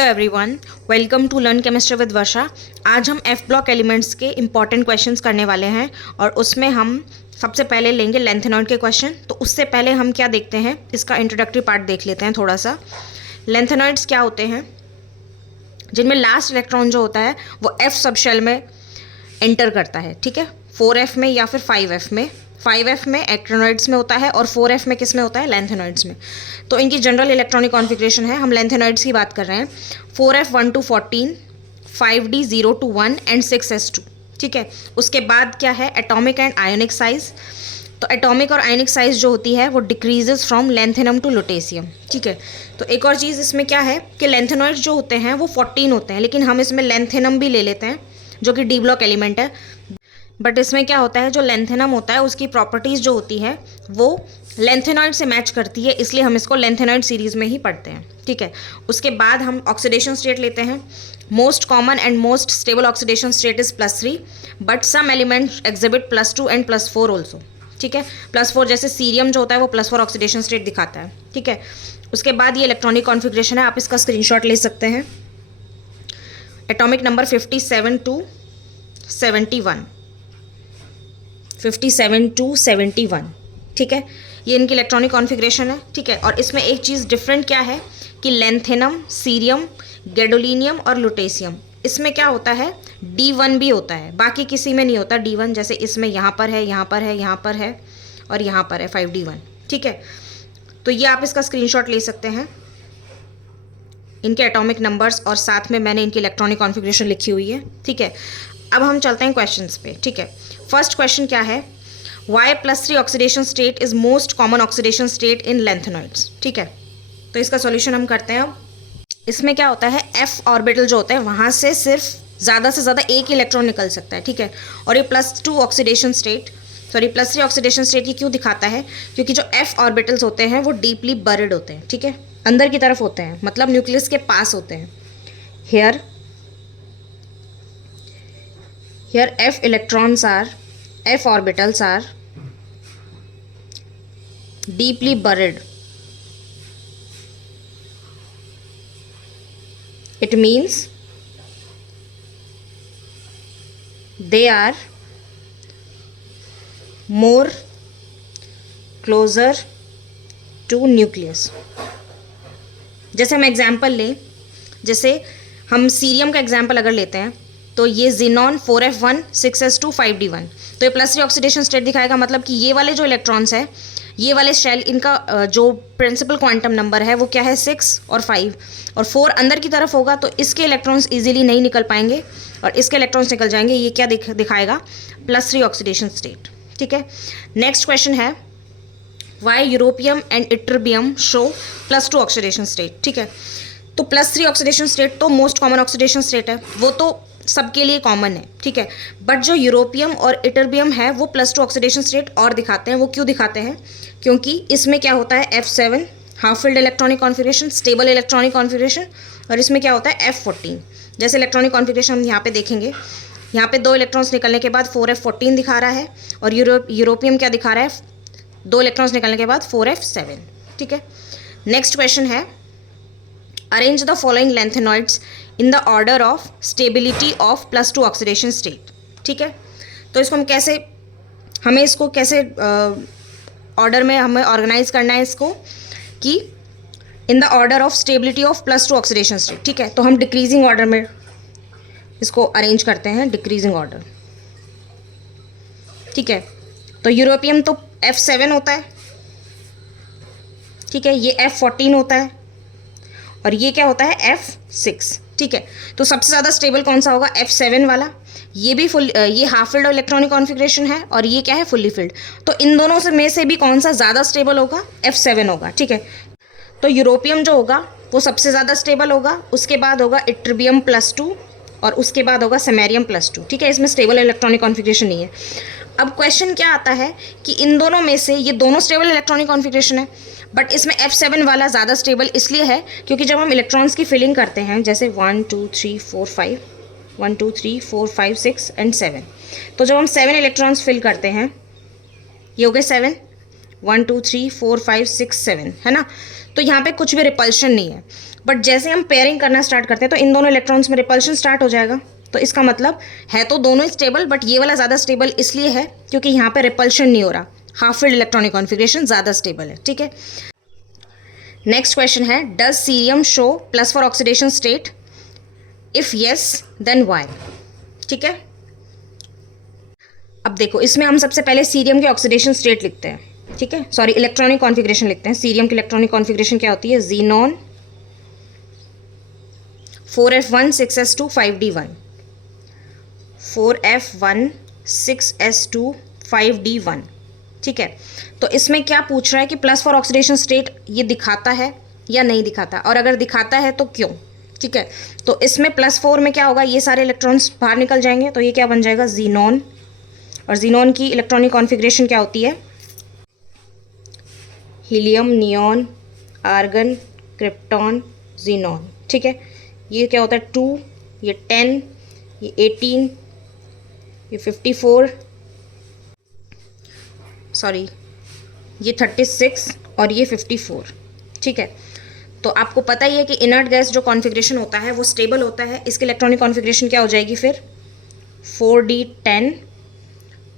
Hello everyone, welcome to learn chemistry with Varsha. आज हम F block elements के important questions करने वाले हैं और उसमें हम सबसे पहले लेंगे लेंथेनॉइड के क्वेश्चन। तो उससे पहले हम क्या देखते हैं, इसका इंट्रोडक्टरी पार्ट देख लेते हैं थोड़ा सा। लेंथेनॉइड्स क्या होते हैं? जिनमें लास्ट इलेक्ट्रॉन जो होता है वो एफ सब शेल में एंटर करता है, ठीक है, 4f में या फिर 5f में। 5f में एक्टिनॉइड्स में होता है और 4f में किस में होता है? लेंथेनॉइड्स में। तो इनकी जनरल इलेक्ट्रॉनिक कॉन्फ़िगरेशन है, हम लेंथेनॉइड्स की बात कर रहे हैं। 4f 1 to 14, 5d 0 to 1 and 6s2, ठीक है। उसके बाद क्या है? Atomic and ionic size. तो एटॉमिक और आयोनिक साइज जो होती है वो decreases from lanthanum to lutetium, ठीक है। तो एक और चीज़ इसमें क्या है कि लेंथेनॉइड्स जो होते हैं वो 14 होते हैं, लेकिन हम इसमें लेंथेनम भी ले लेते हैं जो कि डी ब्लॉक एलिमेंट है। बट इसमें क्या होता है, जो लेंथेनम होता है उसकी प्रॉपर्टीज़ जो होती है वो लेंथेनॉइड से मैच करती है, इसलिए हम इसको लेंथेनॉइड सीरीज़ में ही पढ़ते हैं, ठीक है। उसके बाद हम ऑक्सीडेशन स्टेट लेते हैं। Most common and most stable oxidation state is +3, but some elements exhibit +2 and +4 also, ठीक है। +4 जैसे सीरियम जो होता है वो +4 ऑक्सीडेशन स्टेट दिखाता है, ठीक है। उसके बाद ये इलेक्ट्रॉनिक कॉन्फ़िगरेशन है, आप इसका स्क्रीनशॉट ले सकते हैं। एटॉमिक नंबर 57 to 71, 57 to 71, ठीक है। ये इनकी इलेक्ट्रॉनिक कॉन्फ़िगरेशन है, ठीक है। और इसमें एक चीज़ डिफरेंट क्या है कि लेंथेनम, सीरियम, गैडोलिनियम और लुटेशियम, इसमें क्या होता है? D1 भी होता है, बाकी किसी में नहीं होता D1। जैसे इसमें यहाँ पर है, यहाँ पर है, यहाँ पर है और यहाँ पर है 5D1, ठीक है। तो ये आप इसका स्क्रीनशॉट ले सकते हैं, इनके एटॉमिक नंबर्स और साथ में मैंने इनकी इलेक्ट्रॉनिक कॉन्फ़िगरेशन लिखी हुई है, ठीक है। अब हम चलते हैं क्वेश्चंस पे, ठीक है। फर्स्ट क्वेश्चन क्या है? Y+3 oxidation state is most common oxidation state in lanthanoids, ठीक है। तो इसका सॉल्यूशन हम करते हैं। इसमें क्या होता है, f ऑर्बिटल जो होता है वहाँ से सिर्फ ज़्यादा से ज़्यादा एक इलेक्ट्रॉन निकल सकता है, ठीक है। और ये +3 ऑक्सीडेशन स्टेट ये क्यों दिखाता है? क्योंकि जो f ऑर्बिटल्स होते हैं वो डीपली बरिड होते हैं, ठीक है, अंदर की तरफ होते हैं, मतलब न्यूक्लियस के पास होते हैं। Here F orbitals are deeply buried. It means they are more closer to nucleus. जैसे हम एग्जाम्पल लें, जैसे हम सीरियम का एग्जाम्पल अगर लेते हैं तो ये जिनॉन 4f1 6s2 5d1, तो ये +3 ऑक्सीडेशन स्टेट दिखाएगा, मतलब कि ये वाले जो इलेक्ट्रॉन्स है, ये वाले शेल, इनका जो प्रिंसिपल क्वांटम नंबर है वो क्या है? 6 और 5 और 4 अंदर की तरफ होगा, तो इसके इलेक्ट्रॉन्स इजीली नहीं निकल पाएंगे और इसके इलेक्ट्रॉन्स निकल जाएंगे। ये क्या दिखाएगा? +3 ऑक्सीडेशन स्टेट, ठीक है। नेक्स्ट क्वेश्चन है, why europium and ytterbium show +2 oxidation state, ठीक है। तो +3 ऑक्सीडेशन स्टेट तो मोस्ट कॉमन ऑक्सीडेशन स्टेट है, वो तो सबके लिए कॉमन है, ठीक है। बट जो यूरोपियम और इटरबियम है वो +2 ऑक्सीडेशन स्टेट और दिखाते हैं। वो क्यों दिखाते हैं? क्योंकि इसमें क्या होता है? F7 half filled electronic configuration, stable electronic configuration, और इसमें क्या होता है? F14 जैसे इलेक्ट्रॉनिक कॉन्फ़िगरेशन हम यहाँ पे देखेंगे। यहाँ पे 2 इलेक्ट्रॉन्स निकलने के बाद 4f14 दिखा रहा है और यूरोपियम क्या दिखा रहा है? 2 इलेक्ट्रॉन्स निकलने के बाद 4f7, ठीक है। नेक्स्ट क्वेश्चन है, arrange the following lanthanoids in the order of stability of +2 oxidation state, ठीक है। तो इसको हम कैसे, हमें इसको कैसे ऑर्डर में हमें ऑर्गेनाइज करना है इसको, कि in the order of stability of +2 oxidation state, ठीक है। तो हम डिक्रीजिंग ऑर्डर में इसको अरेंज करते हैं, डिक्रीजिंग ऑर्डर, ठीक है। तो यूरोपियम तो F7 होता है, ठीक है, ये F14 होता है और ये क्या होता है? F6, ठीक है। तो सबसे ज़्यादा स्टेबल कौन सा होगा? F7 वाला। ये भी ये हाफ फिल्ड इलेक्ट्रॉनिक कॉन्फ़िगरेशन है और ये क्या है? Fully filled. तो इन दोनों में से भी कौन सा ज़्यादा स्टेबल होगा? F7 होगा, ठीक है। तो यूरोपियम जो होगा वो सबसे ज़्यादा स्टेबल होगा, उसके बाद होगा इट्रबियम +2 और उसके बाद होगा समेरियम +2, ठीक है। इसमें स्टेबल इलेक्ट्रॉनिक कॉन्फ़िगरेशन नहीं है। अब क्वेश्चन क्या आता है कि इन दोनों में से ये दोनों स्टेबल इलेक्ट्रॉनिक कॉन्फ़िगरेशन है, बट इसमें F7 वाला ज़्यादा स्टेबल इसलिए है क्योंकि जब हम इलेक्ट्रॉन्स की फिलिंग करते हैं, जैसे 1 2 3 4 5 1 2 3 4 5 6 एंड 7, तो जब हम 7 इलेक्ट्रॉन्स फिल करते हैं, ये हो गए 7, 1 2 3 4 5 6 7, है ना। तो यहाँ पे कुछ भी रिपल्शन नहीं है। बट जैसे हम पेयरिंग करना स्टार्ट करते हैं तो इन दोनों इलेक्ट्रॉन्स में रिपल्शन स्टार्ट हो जाएगा। तो इसका मतलब है तो दोनों ही स्टेबल, बट ये वाला ज़्यादा स्टेबल इसलिए है क्योंकि यहाँ पे रिपल्शन नहीं हो रहा, हाफ फिल्ड इलेक्ट्रॉनिक कॉन्फिगरेशन ज़्यादा स्टेबल है। ठीक है, नेक्स्ट क्वेश्चन है, does cerium show plus four oxidation state? If yes then why? ठीक है, अब देखो इसमें हम सबसे पहले सीरियम के ऑक्सीडेशन स्टेट लिखते हैं। ठीक है, सॉरी इलेक्ट्रॉनिक कॉन्फिगरेशन लिखते हैं। सीरियम की इलेक्ट्रॉनिक कॉन्फिगरेशन क्या होती है? Xenon 4f1 6s2 5d1, 4f1 6s2 5d1। ठीक है, तो इसमें क्या पूछ रहा है कि प्लस फॉर ऑक्सीडेशन स्टेट ये दिखाता है या नहीं दिखाता, और अगर दिखाता है तो क्यों। ठीक है, तो इसमें +4 में क्या होगा, ये सारे इलेक्ट्रॉन्स बाहर निकल जाएंगे, तो ये क्या बन जाएगा? ज़ीनॉन। और ज़ीनॉन की इलेक्ट्रॉनिक कॉन्फिगरेशन क्या होती है? Helium, neon, argon, krypton, xenon. ठीक है, ये क्या होता है? 2, ये 10, ये 18, ये 54, सॉरी ये 36 और ये 54। ठीक है, तो आपको पता ही है कि इनर्ट गैस जो कॉन्फ़िगरेशन होता है वो स्टेबल होता है। इसकी इलेक्ट्रॉनिक कॉन्फ़िगरेशन क्या हो जाएगी फिर? 4d10,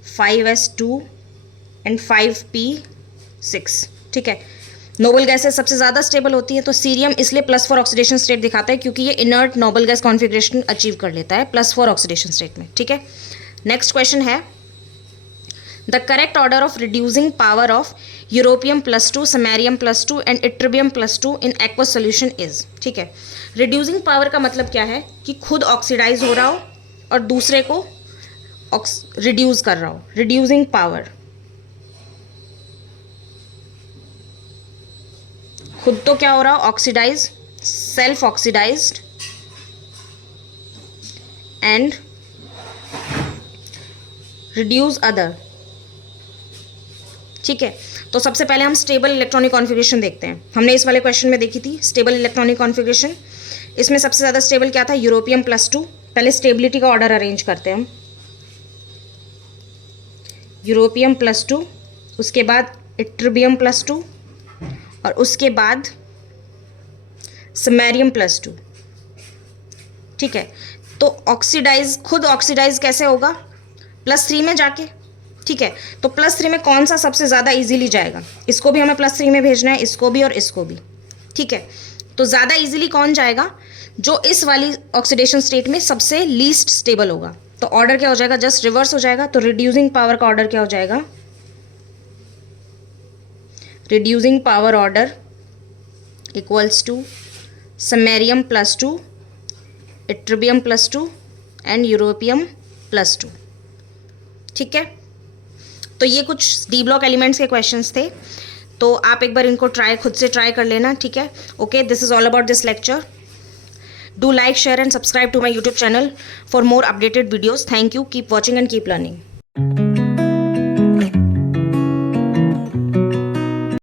5s2 and 5p6। ठीक है, नोबल गैसेस सबसे ज़्यादा स्टेबल होती है, तो सीरियम इसलिए +4 ऑक्सीडेशन स्टेट दिखाता है क्योंकि ये inert noble gas configuration achieve कर लेता है +4 ऑक्सीडेशन स्टेट में। ठीक है, नेक्स्ट क्वेश्चन है, the correct order of reducing power of europium +2, samarium +2 and ytterbium +2 in aqueous solution is. ठीक है, रिड्यूसिंग पावर का मतलब क्या है कि खुद ऑक्सीडाइज हो रहा हो और दूसरे को रिड्यूस कर रहा हो। रिड्यूसिंग पावर, खुद तो क्या हो रहा हो? Oxidise, self oxidised and reduce other. ठीक है, तो सबसे पहले हम स्टेबल इलेक्ट्रॉनिक कॉन्फ़िगरेशन देखते हैं। हमने इस वाले क्वेश्चन में देखी थी स्टेबल इलेक्ट्रॉनिक कॉन्फ़िगरेशन। इसमें सबसे ज़्यादा स्टेबल क्या था? यूरोपियम +2। पहले स्टेबिलिटी का ऑर्डर अरेंज करते हैं हम। यूरोपियम +2, उसके बाद इट्रिबियम +2 और उसके बाद समैरियम +2। ठीक है, तो ऑक्सीडाइज, खुद ऑक्सीडाइज कैसे होगा? +3 में जाके। ठीक है, तो +3 में कौन सा सबसे ज़्यादा इजीली जाएगा? इसको भी हमें +3 में भेजना है, इसको भी और इसको भी। ठीक है, तो ज़्यादा इजीली कौन जाएगा? जो इस वाली ऑक्सीडेशन स्टेट में सबसे लीस्ट स्टेबल होगा। तो ऑर्डर क्या हो जाएगा? जस्ट रिवर्स हो जाएगा। तो रिड्यूसिंग पावर का ऑर्डर क्या हो जाएगा? Reducing power order equals to samarium +2, ytterbium +2 and europium +2। ठीक है, तो ये कुछ डी ब्लॉक एलिमेंट्स के क्वेश्चंस थे, तो आप एक बार इनको खुद से ट्राई कर लेना। ठीक है, okay, this is all about this lecture. Do like, share and subscribe to my YouTube channel for more updated videos. Thank you. Keep watching and keep learning.